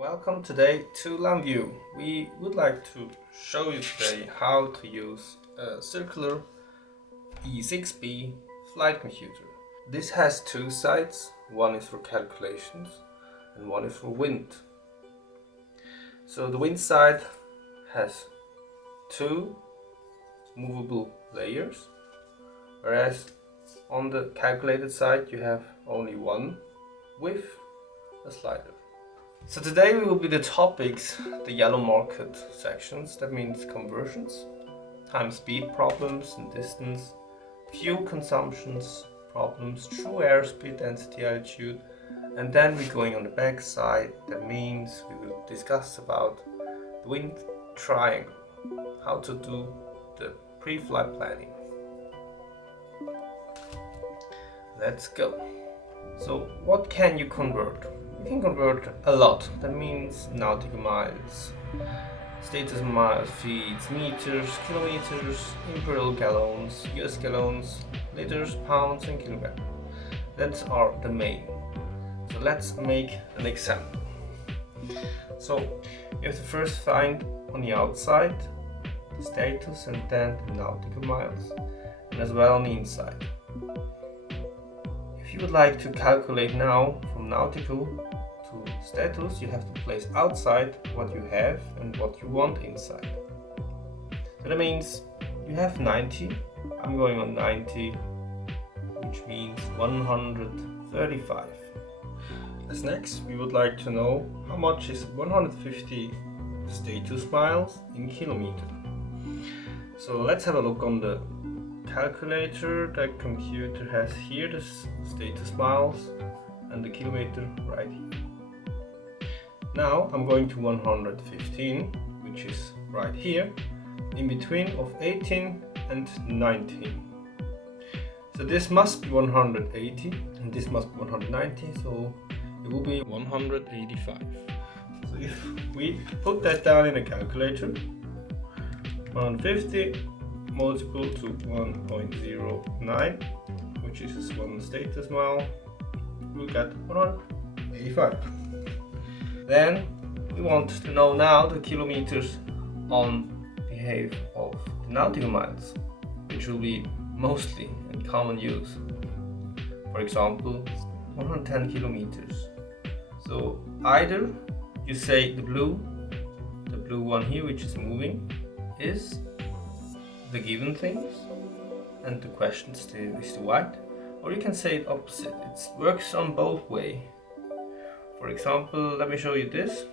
Welcome today to Lamview. We would like to show you today how to use a circular E6-B flight computer. This has two sides, one is for calculations and one is for wind. So the wind side has two movable layers, whereas on the calculated side you have only one with a slider. So today we will be the topics, the yellow marked sections, that means conversions, time speed problems and distance, fuel consumptions problems, true airspeed density altitude, and then we're going on the back side, that means we will discuss about the wind triangle, how to do the pre-flight planning. Let's go. So what can you convert? You can convert a lot. That means nautical miles, status miles, feet, meters, kilometers, imperial gallons, US gallons, liters, pounds and kilograms. That are the main. So let's make an example. So you have to first find on the outside the status and then the nautical miles, and as well on the inside. If you would like to calculate now from nautical to status, you have to place outside what you have and what you want inside. So that means you have 90, I'm going on 90, which means 135. As next, we would like to know how much is 150 status miles in kilometer. So let's have a look on the calculator. The computer has here the status miles and the kilometer right here. Now I'm going to 115, which is right here, in between of 18 and 19. So this must be 180 and this must be 190, so it will be 185. So if we put that down in a calculator, 150 multiple to 1.09, which is one status mile, we'll get 185. Then we want to know now the kilometers on behalf of the nautical miles, which will be mostly in common use. For example, 110 kilometers. So either you say the blue one here, which is moving, is the given things and the question is the white, or you can say it opposite. It works on both way. For example, let me show you this.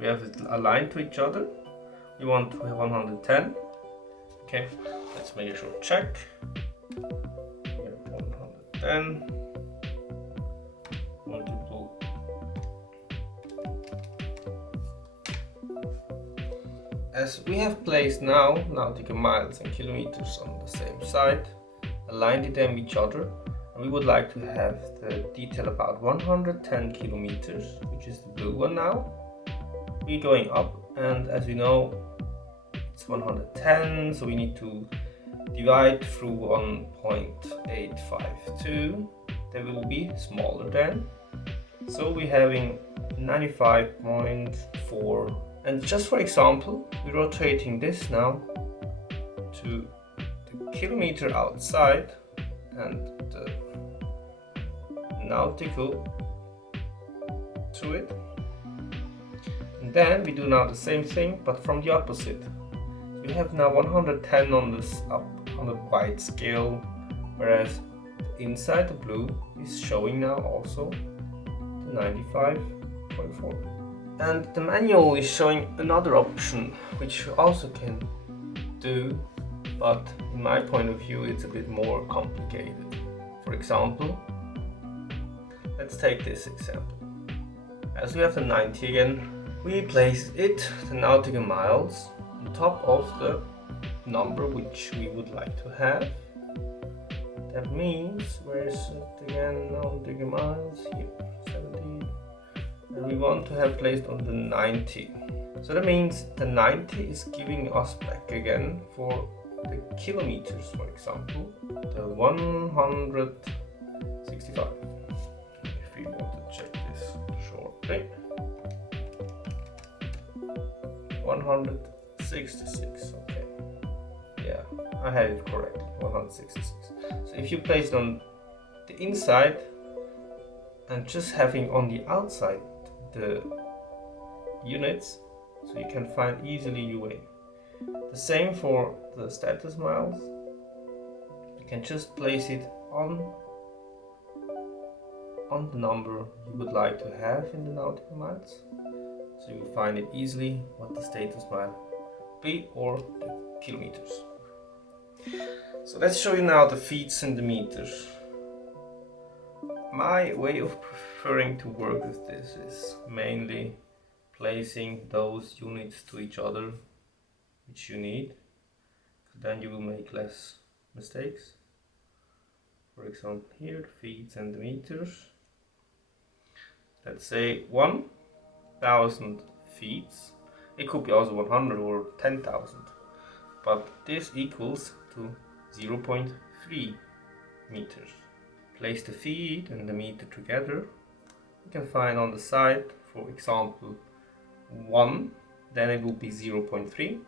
We have it aligned to each other. We want to have 110. Okay, let's make a short check. We have 110 multiple. As we have placed now nautical miles and kilometers on the same side, aligned them each other, and we would like to have the detail about 110 kilometers, which is the blue one now. We're going up, and as we know, it's 110, so we need to divide through 1.852. They will be smaller then. So we're having 95.4. And just for example, we're rotating this now to the kilometer outside and the nautical to it. And then we do now the same thing, but from the opposite. So we have now 110 on this up on the white scale, whereas inside the blue is showing now also the 95.4. And the manual is showing another option, which you also can do, but in my point of view it's a bit more complicated. For example, let's take this example. As we have the 90 again, we place it, the nautical miles, on top of the number which we would like to have. That means, where is it again, nautical miles, here, 70. And we want to have placed on the 90. So that means the 90 is giving us back again for the kilometers, for example, the 165. If we want to check this shortly. 166. Okay, yeah, I had it correct, 166. So if you place it on the inside and just having on the outside the units, so you can find easily UA. The same for the status miles. You can just place it on the number you would like to have in the nautical miles, so you will find it easily what the status mile be or the kilometers. So let's show you now the feet and the meters. My way of preferring to work with this is mainly placing those units to each other which you need, then you will make less mistakes. For example, here, feet and meters. Let's say 1000 feet. It could be also 100 or 10,000, but this equals to 0.3 meters. Place the feet and the meter together. You can find on the side, for example, 1, then it will be 0.3.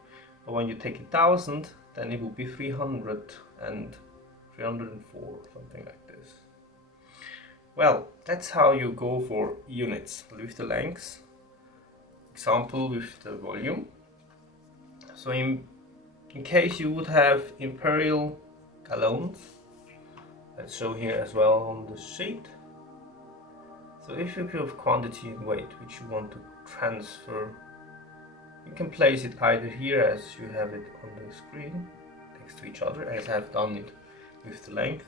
But when you take 1000, then it will be 300 and 304, something like this. Well, that's how you go for units with the lengths. Example with the volume. So in case you would have imperial gallons, let's show here as well on the sheet. So if you have quantity and weight which you want to transfer, you can place it either here as you have it on the screen next to each other, as I've done it with the length.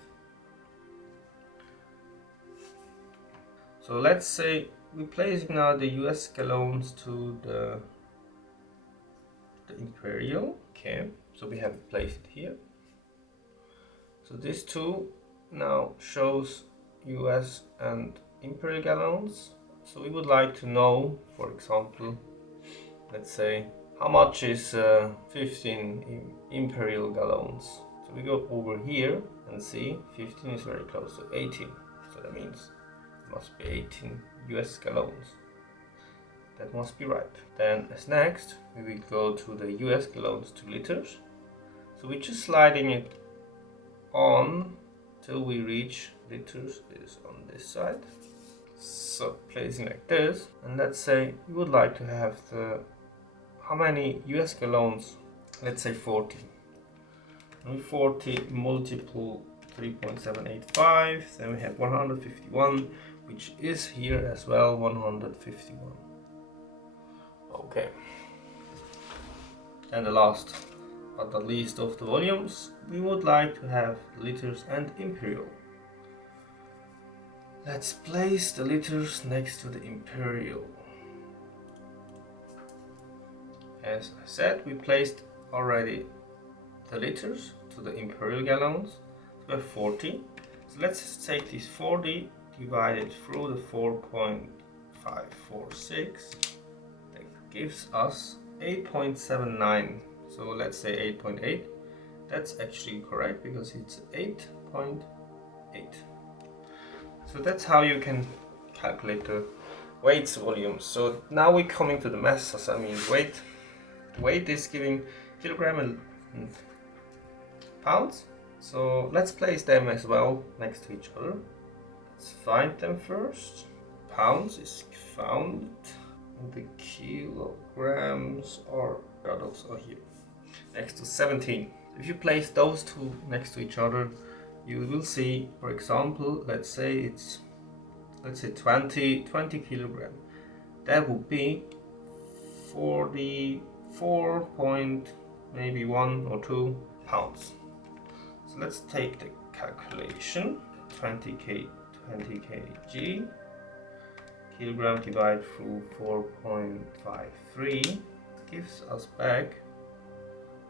So let's say we're placing now the US gallons to the imperial. Okay, so we have it placed here. So this two now shows US and imperial gallons. So we would like to know, for example, let's say how much is 15 imperial gallons. So we go over here and see 15 is very close to 18. So that means it must be 18 US gallons. That must be right. Then as next we will go to the US gallons to liters. So we're just sliding it on till we reach liters. Is on this side. So placing like this, and let's say we would like to have the how many US gallons? Let's say 40. And 40 multiple 3.785, then we have 151, which is here as well, 151. Okay. And the last but not least of the volumes, we would like to have liters and imperial. Let's place the liters next to the imperial. As I said, we placed already the liters to the imperial gallons. So we have 40. So let's take this 40 divided through the 4.546. That gives us 8.79. So let's say 8.8. That's actually correct because it's 8.8. So that's how you can calculate the weights volume. So now we're coming to the masses. I mean weight. Weight is giving kilogram and pounds. So let's place them as well next to each other. Let's find them first. Pounds is found. And the kilograms are here next to 17. If you place those two next to each other, you will see, for example, let's say 20 kilogram. That would be 44 point maybe 1 or 2 pounds. So let's take the calculation. 20 kg kilogram divided through 4.53 gives us back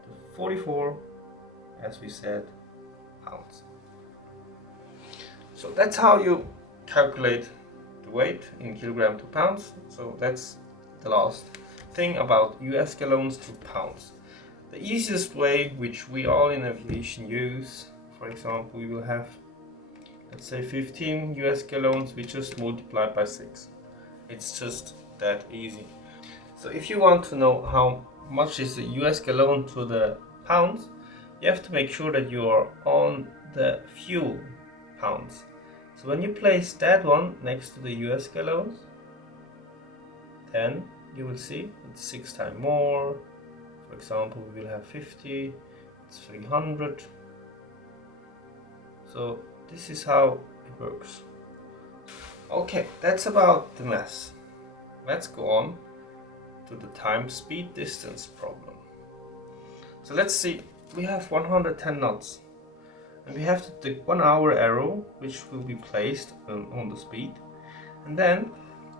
the 44, as we said, pounds. So that's how you calculate the weight in kilogram to pounds. So that's the last thing about US gallons to pounds. The easiest way, which we all in aviation use, for example, we will have, let's say 15 US gallons, we just multiply by 6. It's just that easy. So if you want to know how much is the US gallon to the pounds, you have to make sure that you are on the fuel pounds. So when you place that one next to the US gallons, then you will see it's 6 times more. For example, we will have 50, it's 300. So this is how it works. Okay, that's about the math. Let's go on to the time, speed, distance problem. So let's see, we have 110 knots and we have the 1 hour arrow which will be placed on the speed, and then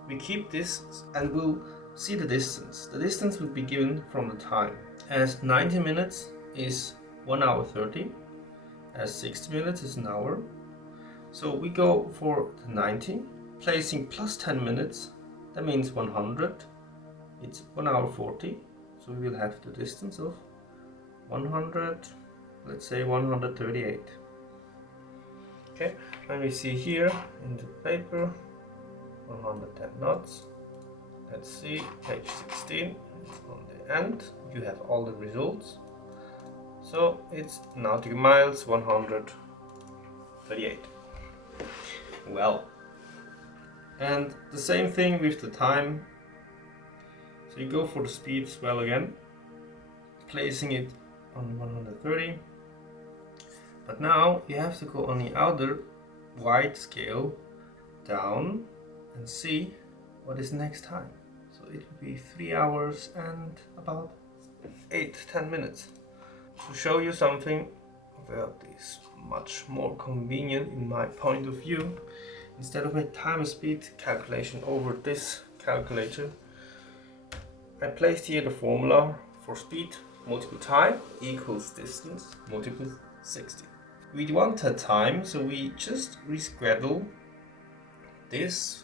we keep this and we'll see the distance. The distance will be given from the time, as 90 minutes is 1 hour 30, as 60 minutes is an hour. So we go for the 90, placing plus 10 minutes, that means 100, it's 1 hour 40, so we will have the distance of 100, let's say 138. Okay, and we see here in the paper 110 knots. Let's see, page 16, it's on the end, you have all the results. So it's nautical miles 138. Well, and the same thing with the time. So you go for the speed as well again, placing it on 130. But now you have to go on the outer wide scale down and see what is next time. So it will be 3 hours and about 8-10 minutes. To show you something about this much more convenient in my point of view, instead of a time speed calculation over this calculator, I placed here the formula for speed multiple time equals distance multiple 60. We wanted time, so we just reschedule this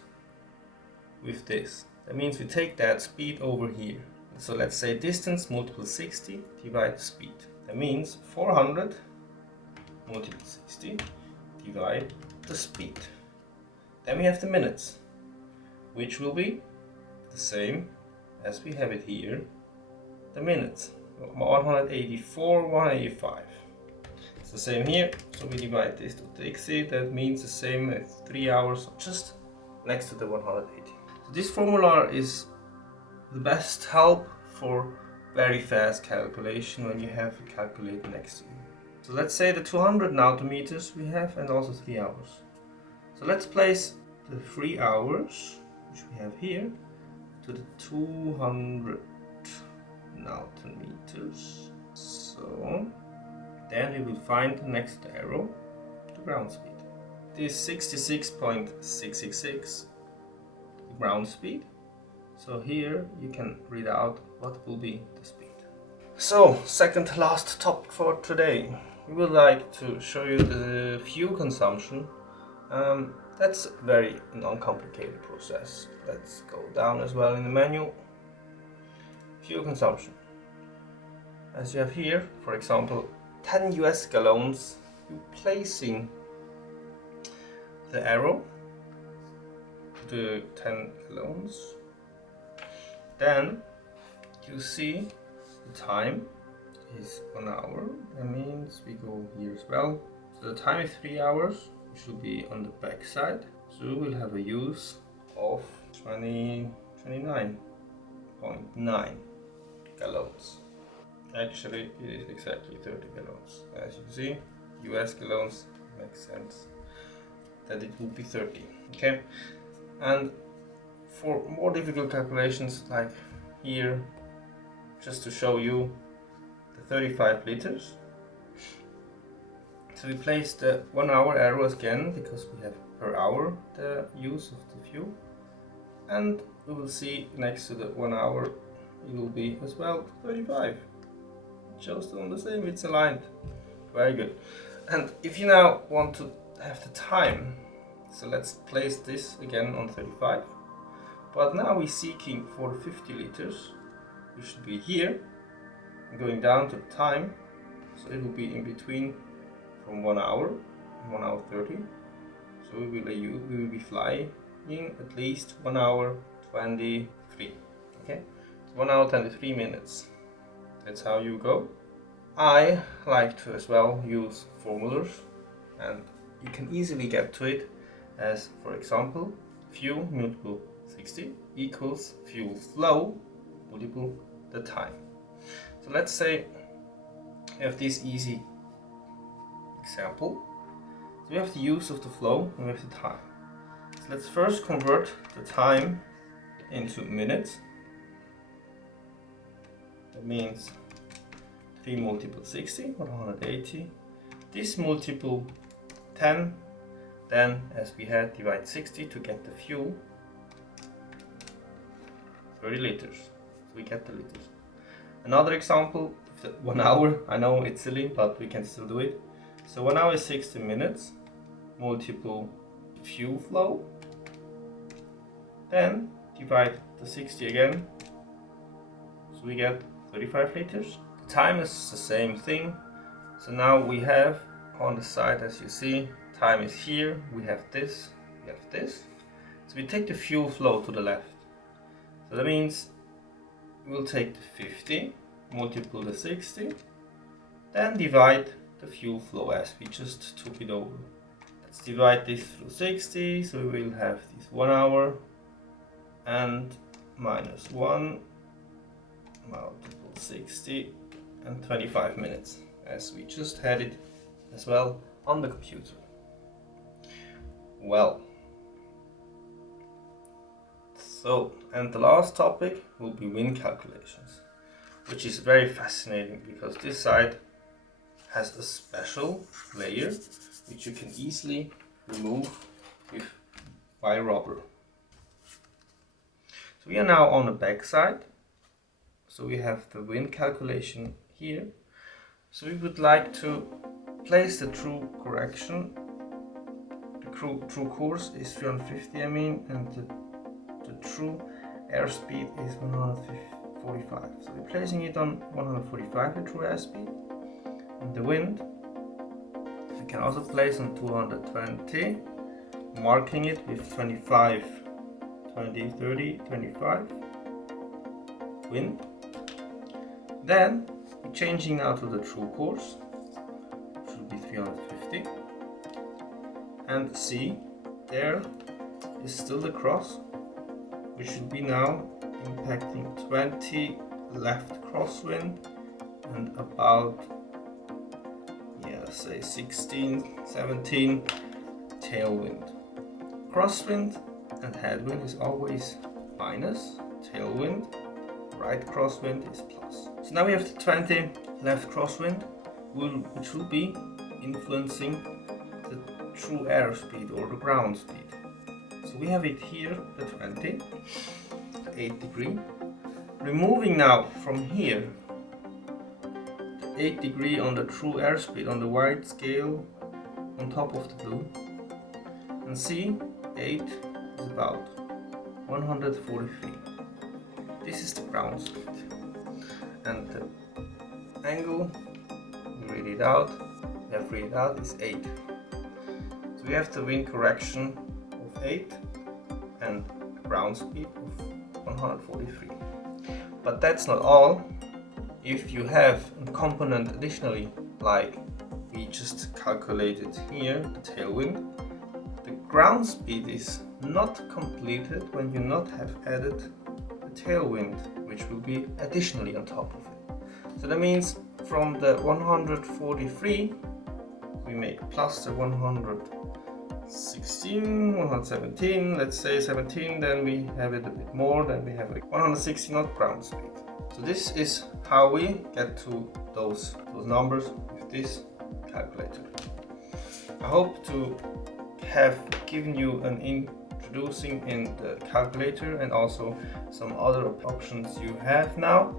with this. That means we take that speed over here. So let's say distance multiple 60 divide speed. That means 400 multiple 60 divide the speed. Then we have the minutes, which will be the same as we have it here, the minutes, 184, 185. It's the same here, so we divide this to 60, that means the same as 3 hours, just next to the 180. So this formula is the best help for very fast calculation when you have a calculator next to you. So let's say the 200 newton-meters we have, and also 3 hours. So let's place the 3 hours, which we have here, to the 200 newton-meters. So then we will find the next arrow, the ground speed. This is 66.666 ground speed. So here you can read out what will be the speed. So second to last topic for today, we would like to show you the fuel consumption. That's a very non-complicated process. Let's go down as well in the manual. Fuel consumption. As you have here, for example, 10 US gallons, you're placing the arrow to the 10 gallons. Then you see the time is 1 hour. That means we go here as well. So the time is 3 hours, which will be on the back side. So we'll have a use of 29.9 gallons. Actually, it is exactly 30 gallons. As you see, US gallons makes sense that it will be 30. Okay, and for more difficult calculations, like here, just to show you the 35 liters. So we place the 1 hour arrow again, because we have per hour the use of the fuel, and we will see next to the 1 hour it will be as well 35. It shows on the same, it's aligned. Very good. And if you now want to have the time, so let's place this again on 35. But now we're seeking for 50 liters, which should be here, and going down to the time, so it will be in between from 1 hour and 1 hour 30. So we will be flying at least 1 hour 23. Okay, 1 hour 23 minutes. That's how you go. I like to as well use formulas, and you can easily get to it as, for example, fuel multiple 60 equals fuel flow multiple the time. So let's say we have this easy example. So we have the use of the flow and we have the time. So let's first convert the time into minutes. That means 3 multiple 60, 180. This multiple 10, then as we had, divide 60 to get the fuel. 30 liters. So we get the liters. Another example, 1 hour. I know it's silly, but we can still do it. So 1 hour is 60 minutes, multiple fuel flow, then divide the 60 again, so we get 35 liters. The time is the same thing. So now we have on the side, as you see, time is here, we have this, we have this. So we take the fuel flow to the left. So that means we'll take the 50, multiple the 60, then divide the fuel flow as we just took it over. Let's divide this through 60, so we will have this 1 hour and minus 1 multiple 60 and 25 minutes, as we just had it as well on the computer. Well, so, and the last topic will be wind calculations, which is very fascinating because this side has a special layer which you can easily remove with wire rubber. So we are now on the back side. So we have the wind calculation here. So we would like to place the true correction. The true course is 350, I mean, and the true airspeed is 145. So we're placing it on 145, the true airspeed. And the wind, we can also place on 220, marking it with 25, 20, 30, 25 wind. Then we're changing now to the true course, which will be 350. And see, there is still the cross, which should be now impacting 20 left crosswind and about, yeah, say 16, 17 tailwind. Crosswind and headwind is always minus, tailwind, right crosswind is plus. So now we have the 20 left crosswind, which will be influencing the true airspeed or the ground speed. So we have it here, the 20, the 8 degree. Removing now from here the 8 degree on the true airspeed on the white scale on top of the blue. And see, 8 is about 143. This is the ground speed. And the angle, we read it out, is 8. So we have the wind correction of 8 and ground speed of 143. But that's not all. If you have a component additionally, like we just calculated here, the tailwind, the ground speed is not completed when you not have added the tailwind, which will be additionally on top of it. So that means from the 143 we make plus the 116, 117, let's say 17, then we have it a bit more, then we have like 160 knot ground speed. So this is how we get to those numbers with this calculator. I hope to have given you an introducing in the calculator and also some other options you have now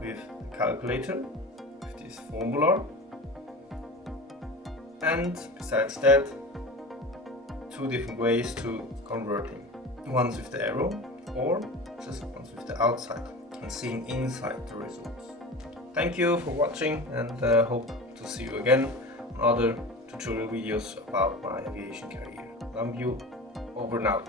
with the calculator, with this formula. And besides that, 2 different ways to converting. Ones with the arrow or just ones with the outside and seeing inside the results. Thank you for watching and hope to see you again on other tutorial videos about my aviation career. Lamview, over and out.